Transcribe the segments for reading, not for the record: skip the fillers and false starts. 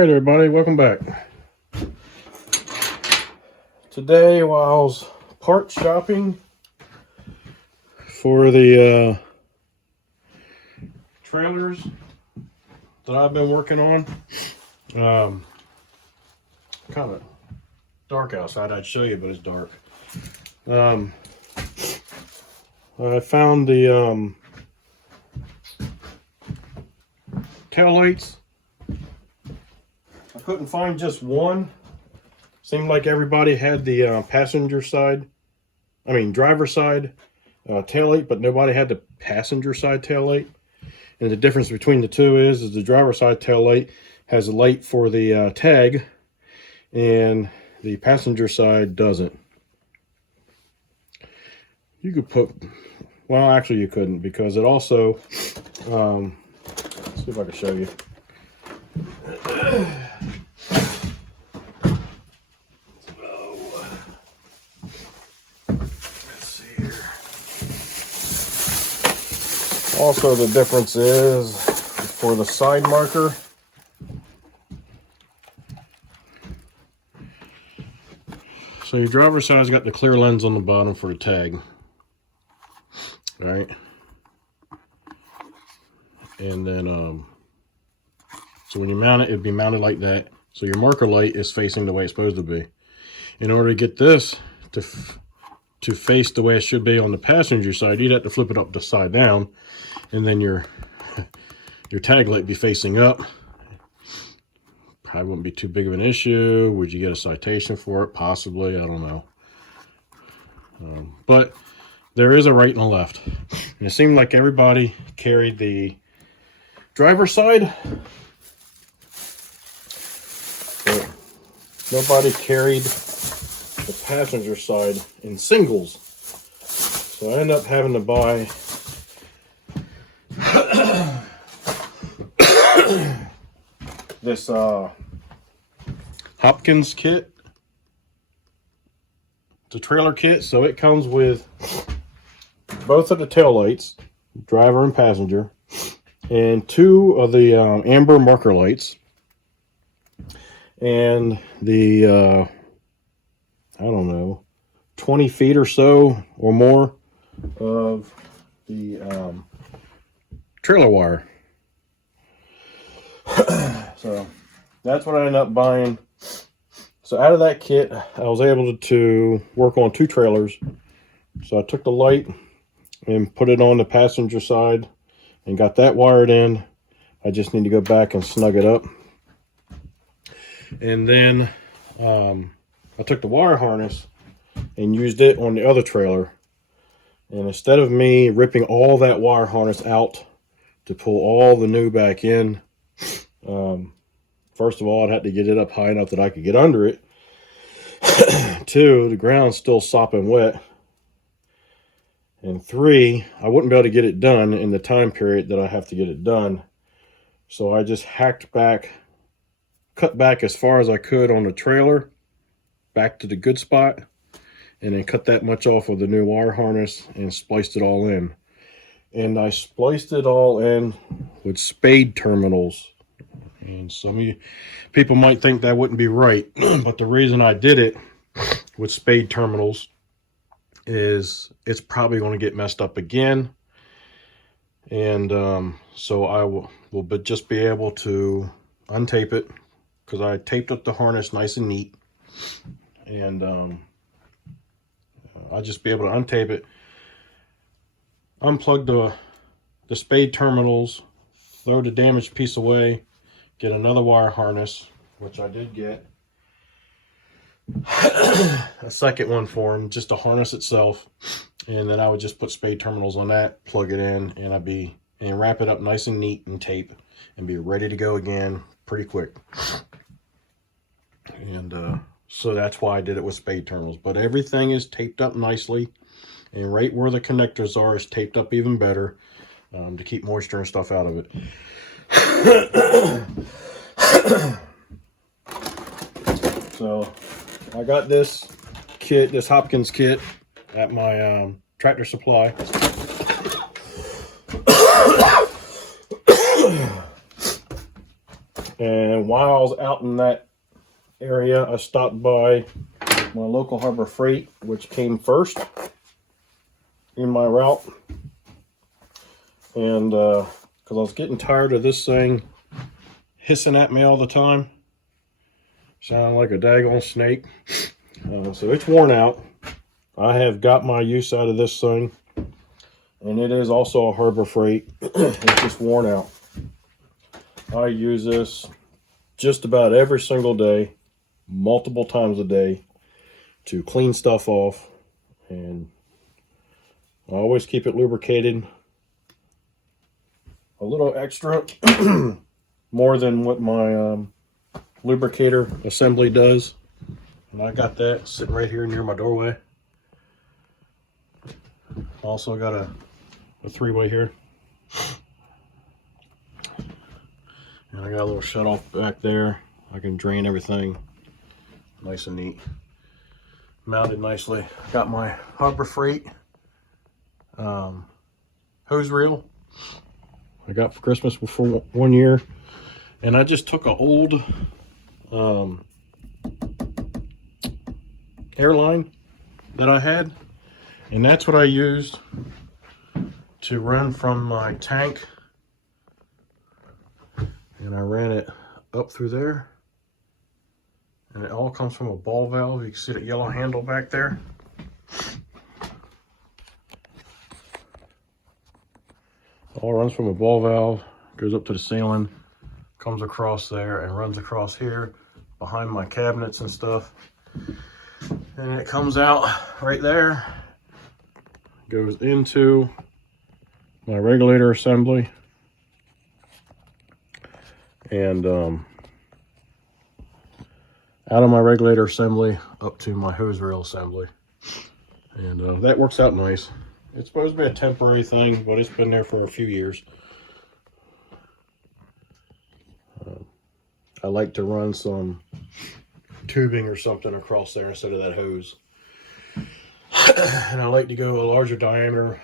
Alright everybody, welcome back. Today while I was part shopping for the trailers that I've been working on, kind of dark outside, I'd show you, but it's dark. I found the tail lights. I couldn't find just one. Seemed like everybody had the driver side tail light, but nobody had the passenger side tail light. And the difference between the two is the driver side tail light has a light for the tag, and the passenger side doesn't. You could put, well, actually you couldn't, because it also, let's see if I can show you. Also, the difference is for the side marker, so your driver's side's got the clear lens on the bottom for the tag, right? And then, so when you mount it, it'd be mounted like that. So your marker light is facing the way it's supposed to be. In order to get this to face the way it should be on the passenger side, you'd have to flip it up the side down, and then your tag light be facing up. Probably wouldn't be too big of an issue. Would you get a citation for it? Possibly, I don't know. But there is a right and a left. And it seemed like everybody carried the driver's side, but nobody carried the passenger side in singles. So I ended up having to buy this Hopkins kit. It's a trailer kit, so it comes with both of the tail lights, driver and passenger, and two of the amber marker lights, and the I don't know, 20 feet or so or more of the trailer wire. So that's what I ended up buying. So out of that kit, I was able to work on two trailers. So I took the light and put it on the passenger side and got that wired in. I just need to go back and snug it up. And then I took the wire harness and used it on the other trailer. And instead of me ripping all that wire harness out to pull all the new back in, first of all, I'd have to get it up high enough that I could get under it. Two, the ground's still sopping wet. And three, I wouldn't be able to get it done in the time period that I have to get it done. So I just cut back as far as I could on the trailer, back to the good spot, and then cut that much off with the new wire harness and spliced it all in. And I spliced it all in with spade terminals. And some of you people might think that wouldn't be right, but the reason I did it with spade terminals is it's probably going to get messed up again. And so I will just be able to untape it, because I taped up the harness nice and neat. And I'll just be able to untape it, unplug the spade terminals, throw the damaged piece away, get another wire harness, which I did get a second one for him, just to harness itself, and then I would just put spade terminals on that, plug it in, and wrap it up nice and neat and tape, and be ready to go again pretty quick. And so that's why I did it with spade terminals. But everything is taped up nicely, and right where the connectors are is taped up even better, to keep moisture and stuff out of it. So I got this kit, this Hopkins kit, at my Tractor Supply. And while I was out in that area, I stopped by my local Harbor Freight, which came first in my route. And because I was getting tired of this thing hissing at me all the time, sounding like a daggone snake. So it's worn out. I have got my use out of this thing, and it is also a Harbor Freight. It's just worn out. I use this just about every single day, multiple times a day, to clean stuff off, and I always keep it lubricated a little extra more than what my lubricator assembly does. And I got that sitting right here near my doorway. Also got a three-way here, and I got a little shut off back there. I can drain everything nice and neat, mounted nicely. Got my Harbor Freight hose reel I got for Christmas before 1 year, and I just took an old airline that I had, and that's what I used to run from my tank, and I ran it up through there, and it all comes from a ball valve. You can see that yellow handle back there. All runs from a ball valve, goes up to the ceiling, comes across there and runs across here behind my cabinets and stuff, and it comes out right there, goes into my regulator assembly, and out of my regulator assembly up to my hose reel assembly, and that works out nice. It's supposed to be a temporary thing, but it's been there for a few years. I like to run some tubing or something across there instead of that hose. And I like to go a larger diameter.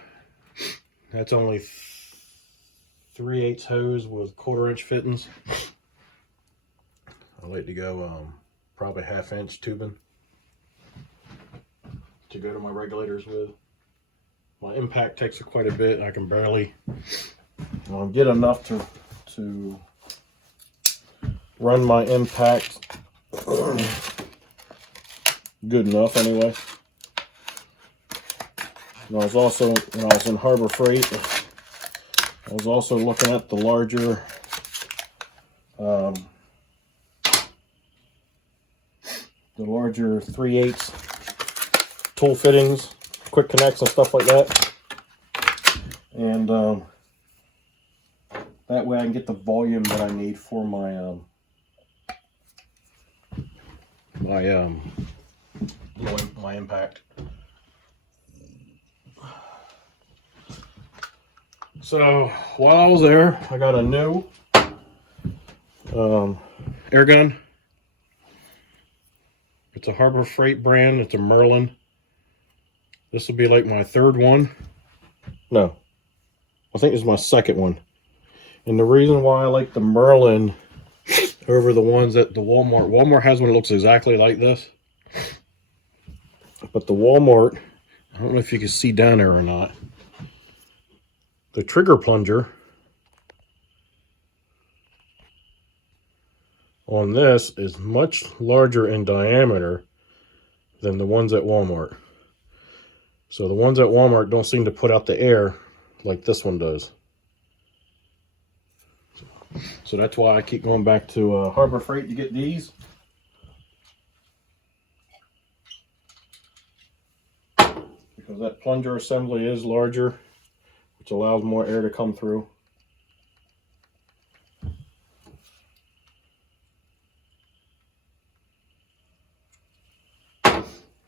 That's only 3/8 hose with 1/4 inch fittings. I like to go probably 1/2 inch tubing to go to my regulators with. My impact takes quite a bit. I can barely get enough to run my impact good enough anyway. And I was also, when I was in Harbor Freight, I was also looking at the larger the larger 3/8 tool fittings, quick connects and stuff like that, and that way I can get the volume that I need for my my impact. So while I was there, I got a new air gun. It's a Harbor Freight brand. It's a Merlin. This will be like my third one. No, I think it's my second one. And the reason why I like the Merlin over the ones at the Walmart has one that looks exactly like this. But the Walmart, I don't know if you can see down there or not, the trigger plunger on this is much larger in diameter than the ones at Walmart. So the ones at Walmart don't seem to put out the air like this one does. So that's why I keep going back to Harbor Freight to get these. Because that plunger assembly is larger, which allows more air to come through.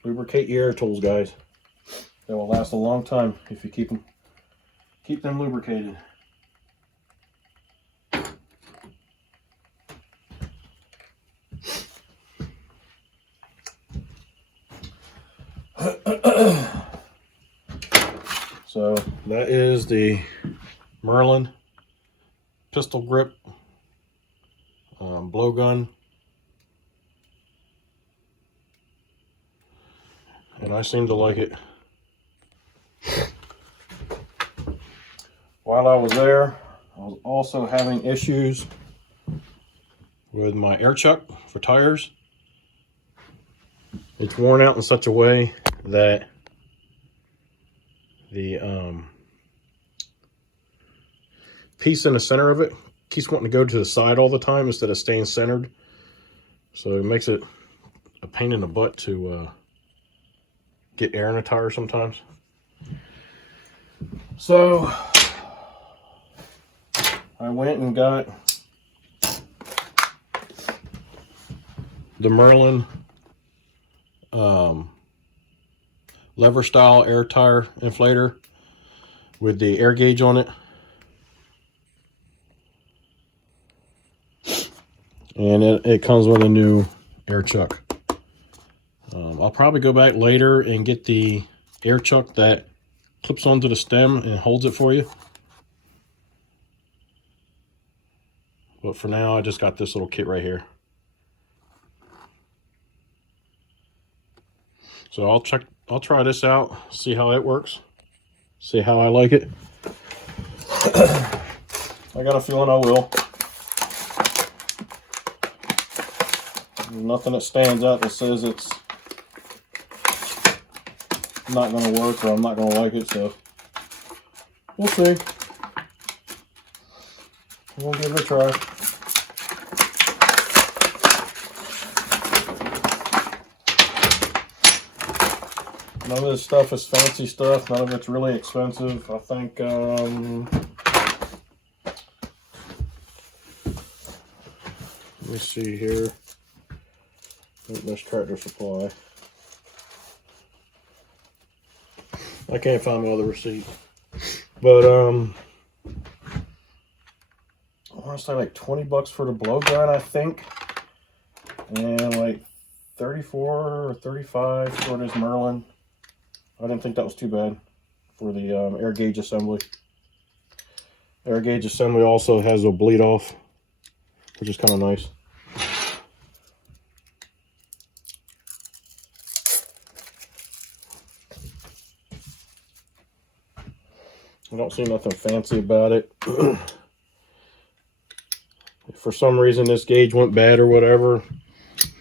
Lubricate your air tools, guys. They will last a long time if you keep them lubricated. So that is the Merlin pistol grip blowgun. And I seem to like it. While I was there, I was also having issues with my air chuck for tires. It's worn out in such a way that the piece in the center of it keeps wanting to go to the side all the time instead of staying centered. So it makes it a pain in the butt to get air in a tire sometimes. So I went and got the Merlin lever style air tire inflator with the air gauge on it. And it comes with a new air chuck. I'll probably go back later and get the air chuck that clips onto the stem and holds it for you. But for now, I just got this little kit right here. So I'll try this out, see how it works, see how I like it. I got a feeling I will. Nothing that stands out that says it's not going to work or I'm not going to like it, so we'll see. We'll give it a try. None of this stuff is fancy stuff. None of it's really expensive. I think let me see here. There's Tractor Supply. I can't find my other receipt. But I want to say like 20 bucks for the blow gun, I think. And like 34 or 35 for this Merlin. I didn't think that was too bad for the air gauge assembly. Air gauge assembly also has a bleed off, which is kind of nice. I don't see nothing fancy about it. If for some reason this gauge went bad or whatever,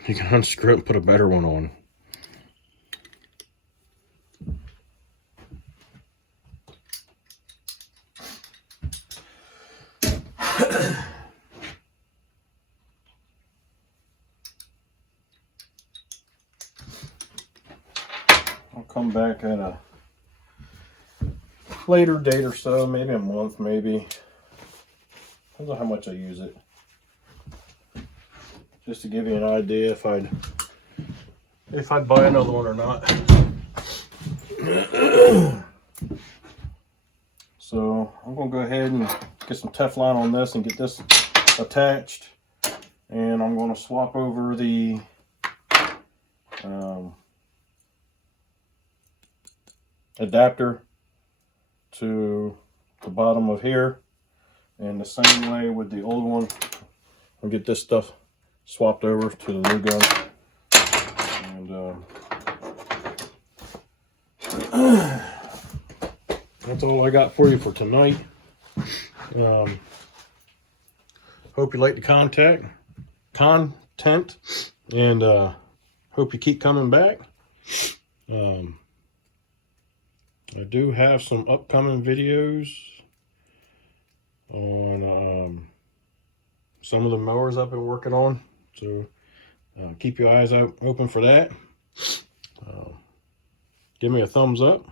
you can unscrew it and put a better one on. I'll come back at a later date or so, maybe a month, maybe. Depends on how much I use it. Just to give you an idea if I'd buy another one or not. So I'm gonna go ahead and get some Teflon on this and get this attached. And I'm gonna swap over the adapter to the bottom of here, and the same way with the old one, I'll get this stuff swapped over to the new gun. And that's all I got for you for tonight. Hope you like the content, and hope you keep coming back. I do have some upcoming videos on some of the mowers I've been working on, so keep your eyes open for that. Give me a thumbs up